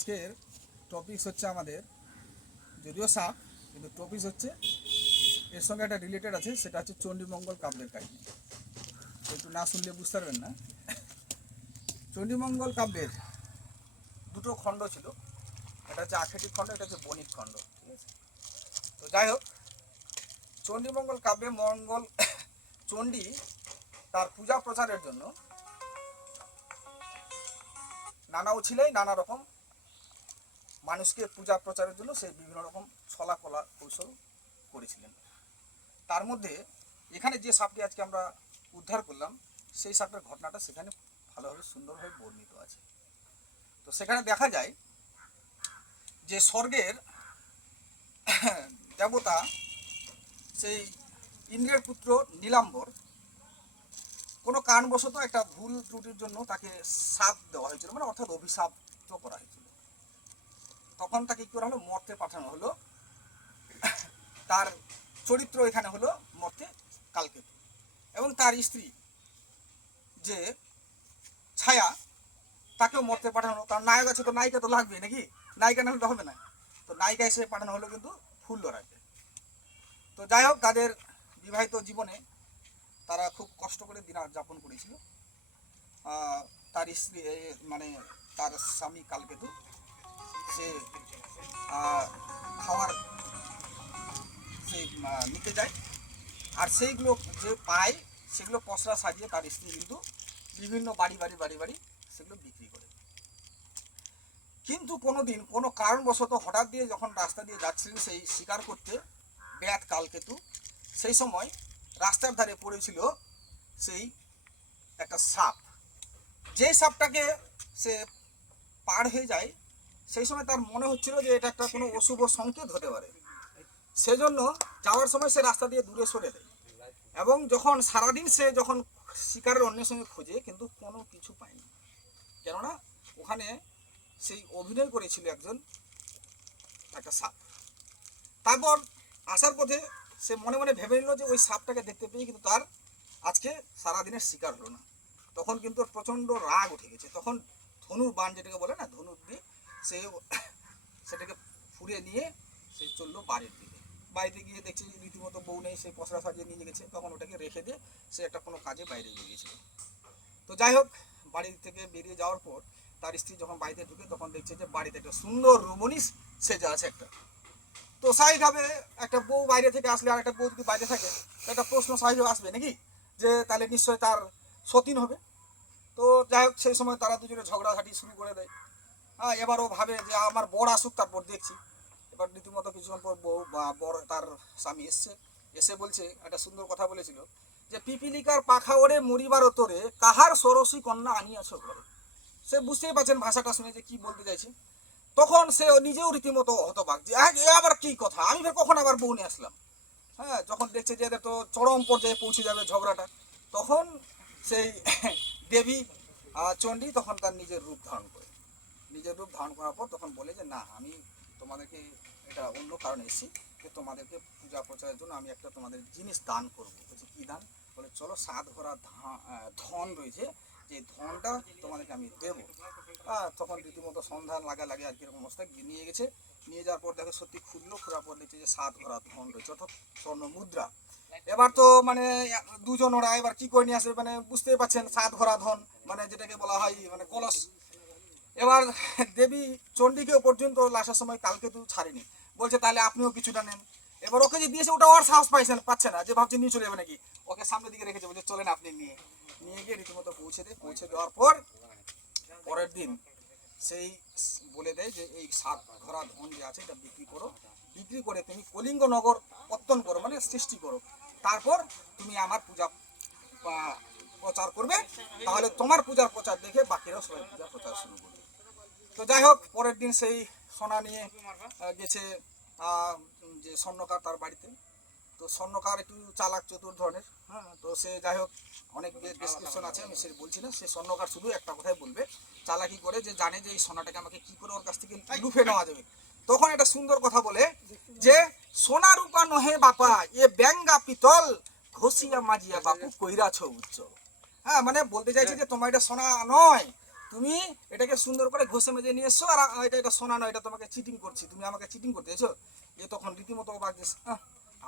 আজকের টপিকস হচ্ছে আমাদের, যদিও সাপ কিন্তু টপিকস হচ্ছে এর সঙ্গে একটা রিলেটেড আছে, সেটা হচ্ছে চণ্ডীমঙ্গল কাব্যের কাহিনী। একটু না শুনলে বুঝতে পারবেন না। চণ্ডীমঙ্গল কাব্যের দুটো খণ্ড ছিল, এটা হচ্ছে আক্ষেপিক খণ্ড, এটা হচ্ছে বণিক খণ্ড, ঠিক আছে। তো যাই হোক, চণ্ডীমঙ্গল কাব্যে মঙ্গল চণ্ডী তার পূজা প্রচারের জন্য নানা উছিলেই নানা রকম মানুষকে পূজা প্রচারের জন্য সে বিভিন্ন রকম ছলা কলা কৌশল করেছিলেন। তার মধ্যে এখানে যে সাপটি আজকে আমরা উদ্ধার করলাম, সেই সাপের ঘটনাটা সেখানে ভালোভাবে সুন্দরভাবে বর্ণিত আছে। তো সেখানে দেখা যায় যে স্বর্গের দেবতা সেই ইন্দ্রের পুত্র নীলাম্বর কোনো কারণবশত একটা ভুল ত্রুটির জন্য তাকে শাপ দেওয়া হয়েছিল, মানে অর্থাৎ অভিশাপ করা হয়েছিল। তখন তাকে কি করা হলো, মর্তে পাঠানো হলো। তার চরিত্র এখানে হলো মর্তে কালকেতু, এবং তার স্ত্রী যে ছায়া, তাকেও মর্তে পাঠানো। কারণ নায়ক আছে তো নায়িকা তো লাগবে নাকি, নায়িকা না হলে তো হবে না। তো নায়িকা এসে পাঠানো হলো কিন্তু ফুল লড়াইতে। তো যাই হোক, তাদের বিবাহিত জীবনে তারা খুব কষ্ট করে দিন যাপন করেছিল। তার স্ত্রী মানে তার স্বামী কালকেতু সে খাওয়ার সে নিতে যায়, আর সেইগুলো যে পায় সেগুলো পসরা সাজিয়ে তার স্ত্রী কিন্তু বিভিন্ন বাড়ি সেগুলো বিক্রি করে। কিন্তু কোনো দিন কোনো কারণবশত হঠাৎ দিয়ে যখন রাস্তা দিয়ে যাচ্ছিলেন সেই শিকার করতে ব্যাত কালকেতু, সেই সময় রাস্তার ধারে পড়েছিল সেই একটা সাপ। যেই সাপটাকে সে পার হয়ে যায়, সেই সময় তার মনে হচ্ছিল যে এটা একটা কোনো অশুভ সংকেত হতে পারে। সেজন্য যাওয়ার সময় সে রাস্তা দিয়ে দূরে সরে দেয়, এবং যখন সারাদিন সে যখন শিকারের অন্যের সঙ্গে খোঁজে কিন্তু কোনো কিছু পায়নি, কেননা ওখানে সেই অভিনয় করেছিল একজন একটা সাপ। তারপর আসার পথে সে মনে মনে ভেবে নিল যে ওই সাপটাকে দেখতে পেয়ে কিন্তু তার আজকে সারাদিনের শিকার হলো না। তখন কিন্তু প্রচণ্ড রাগ উঠে গেছে। তখন ধনুর বাণ যেটাকে বলে না, ধনুর দিয়ে সে সেটাকে ফুরিয়ে নিয়ে সে চললো বাড়ির দিকে। বাড়িতে গিয়ে দেখছে যে রীতিমতো বউ নেই, সে পসরা সাজিয়ে নিয়ে গেছে। তখন ওটাকে রেখে দিয়ে সে একটা কোনো কাজে বাইরে গিয়েছিল। তো যাই হোক, বাড়ি থেকে বেরিয়ে যাওয়ার পর তার স্ত্রী যখন বাড়িতে ঢুকে তখন দেখছে যে বাড়িতে একটা সুন্দর রমণী সেজে আছে একটা। তো স্বাভাবিকভাবে একটা বউ বাইরে থেকে আসলে আর একটা বউ যদি বাইরে থাকে, একটা প্রশ্ন স্বাভাবিক আসবে নাকি, যে তাহলে নিশ্চয় তার সতীন হবে। তো যাই হোক, সেই সময় তারা দুজনে ঝগড়াঝাটি শুরু করে দেয়। এবার ও ভাবে যে আমার বর আসুক, তারপর দেখছি। এবার রীতিমতো কিছুক্ষণ পর বউ বা বর তার স্বামী এসে বলছে, একটা সুন্দর কথা বলেছিল যে পিপিলিকার পাখা ওড়ে মরিবার তোরে কাহার ষোড়শী কন্যা আনিয়াছ ঘরে। সে বুঝতেই পারছেন ভাষাটা শুনে যে কি বলতে চাইছে। তখন সে নিজেও রীতিমতো হতবাক যে এ আবার কি কথা, আমি ফের কখন আবার বউ নিয়ে আসলাম। যখন দেখছে যে এদের তো চরম পর্যায়ে পৌঁছে যাবে ঝগড়াটা, তখন সেই দেবী চণ্ডী তখন তার নিজের রূপ ধারণ করে। নিজের রূপ ধারণ করার পর তখন বলে যে না, আমি তোমাদেরকে এটা অন্য কারণে এসেছি, যে তোমাদেরকে পূজা প্রচারের জন্য আমি একটা তোমাদের জিনিস দান করবো। বলছে কী দান? বলে চলো 7 ঘোড়া ধন রয়েছে, যে ধনটা তোমাদেরকে আমি দেবো। তখন রীতিমতো সন্ধান লাগে আর কিরকম অবস্থা নিয়ে গেছে। নিয়ে যাওয়ার পর দেখে সত্যি খুললো, খোলার পর দেখছে যে 7 ঘোড়া ধন রয়েছে, অর্থাৎ স্বর্ণ মুদ্রা। এবার তো মানে দুজন ওরা এবার কি করে নিয়ে আসবে, মানে বুঝতেই পারছেন 7 ঘোড়া ধন মানে যেটাকে বলা হয় মানে কলস। এবার দেবী চণ্ডীকেও পর্যন্ত আসার সময় কালকেতু ছাড়েনি, বলছে তাহলে আপনিও কিছুটা নেন। এবার ওকে যে দিয়েছে ওটা আর সাহস পাচ্ছে না, যে ভাবছে নিয়ে চলে যাবে নাকি, ওকে সামনের দিকে রেখেছে, বলছে চলেন আপনি নিয়ে গিয়ে রীতিমতো পৌঁছে দেওয়ার পর পরের দিন সেই বলে দেয় যে এই 7 ঘোড়া ধন যে আছে এটা বিক্রি করো, বিক্রি করে তুমি কলিঙ্গ নগর পত্তন করো, মানে সৃষ্টি করো। তারপর তুমি আমার পূজা প্রচার করবে, তাহলে তোমার পূজার প্রচার দেখে বাকিরাও সবাই পূজা প্রচার শুরু করবে। তো যাই হোক, পরের দিন সেই সোনা নিয়ে গেছে যে স্বর্ণকার তার বাড়িতে। তো স্বর্ণকার একটু চালাক চতুর ধরনের। তো সে যাই হোক, অনেক ডেসক্রিপশন আছে, আমি সে বলছি না। সে স্বর্ণকার শুধু একটা কথাই বলবে চালাকি করে, যে জানে যে এই সোনাটাকে আমাকে কি করে ওর কাছ থেকে লুফে নেওয়া যাবে। তখন একটা সুন্দর কথা বলে যে সোনা রূপা নহে বাপা, এ ব্যাঙ্গা পিতল ঘষিয়া মাজিয়া বাপু কইরাছ উচ্চ। মানে বলতে চাইছে যে তোমার এটা সোনা নয়, তুমি এটাকে সুন্দর করে ঘষে মেজে নিয়ে এসছো, আর এটা সোনা নয়, এটা তোমাকে চিটিং করছি, তুমি আমাকে চিটিং করতে এসো। এ তখন রীতিমতো অবাক যে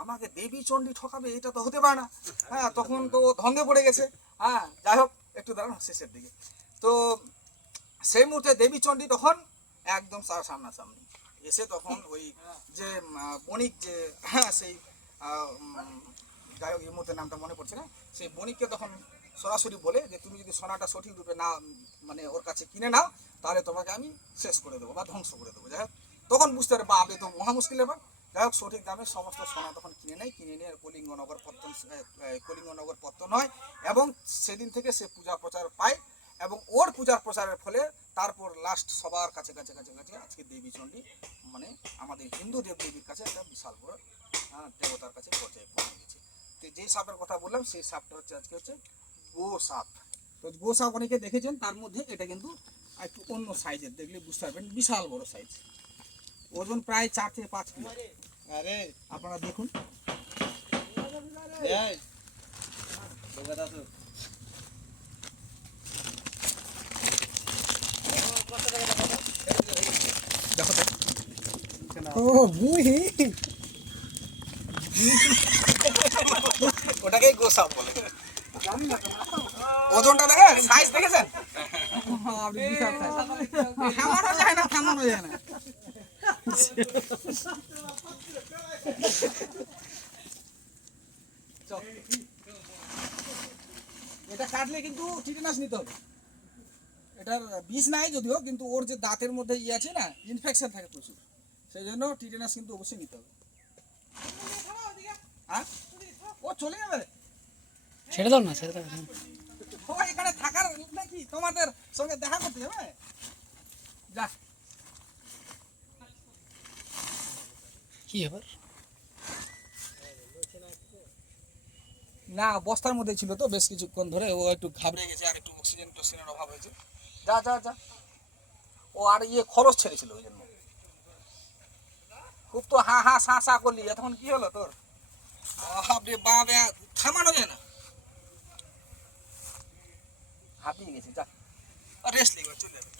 আমাকে দেবী চণ্ডী ঠকাবে, এটা তো হতে পারে না। হ্যাঁ, তখন তো ধন্দে পড়ে গেছে। হ্যাঁ, যাই হোক, একটু দাঁড়ান শেষের দিকে। তো সেই মুহূর্তে দেবী চণ্ডী তখন একদম সামনাসামনি এসে তখন ওই যে বণিক যে সেই যাই হোক এই মুহূর্তে নামটা মনে পড়ছে না, সেই বণিককে তখন সরাসরি বলে যে তুমি যদি সোনাটা সঠিক রূপে না মানে ওর কাছে কিনে নাও, তাহলে তোমাকে আমি শেষ করে দেবো বা ধ্বংস করে দেবো। যাই হোক, তখন বুঝতে পারে বাপ, এ তো মহা মুশকিল ব্যাপার। যাই হোক, সঠিক দামে সমস্ত সোনা তখন কিনে নেয়, কিনে নিয়ে কলিঙ্গনগর পত্তন হয়, এবং সেদিন থেকে সে পূজা প্রচার পায়, এবং ওর পূজার প্রচারের ফলে তারপর লাস্ট সবার কাছে কাছে কাছে কাছে আজকে দেবী চণ্ডী মানে আমাদের হিন্দু দেবদেবীর কাছে একটা বিশাল বড় দেবতার কাছে পর্যায়ে পৌঁছে গেছে। তো যেই সাপের কথা বললাম সেই সাপটা হচ্ছে আজকে হচ্ছে গো সাপ। তো গো সাপ অনেকে দেখেছেন, তার মধ্যে এটা কিন্তু একটু অন্য সাইজের, দেখলে বুঝতে পারবেন বিশাল বড় সাইজ, ওজন প্রায় 4 থেকে 5 কিলো। আরে আপনারা দেখুন, দেখো ওটাকেই গো সাপ বলে। ওজনটা দেখেন, সাইজ দেখেছেন, থামানো যায় না, থামানো যায় না। এটা কাটলে কিন্তু টিটেনাস নিতে হবে। এটার বিষ নাই যদিও, কিন্তু ওর যে দাঁতের মধ্যে ইয়ে আছে না, ইনফেকশন থাকে প্রচুর, সেই জন্য টিটেনাস কিন্তু অবশ্যই নিতে হবে। হ্যাঁ, ও চলে যাবে, ছেড়ে দাও না, ছেড়ে দাও। ও এখানে থাকার নাকি তোমাদের সঙ্গে দেখা করতে যাবে? যা, কি এবার? না বস্তার মধ্যে ছিল তো বেশ কিছুক্ষণ ধরে, ও একটু ঘাবড়ে গেছে, আর একটু অক্সিজেনের অভাব হয়েছে। যা যা যা, ও আর ইয়ে খরচ ছেড়েছিল ওই জন্য। খুব তো হা হা সা সা করলি, তখন কি হলো তোর? বাপরে বাপ, থামানো যায় না, হাঁপিয়ে গেছে। যা, রেস্ট নেই, চলে যাবে।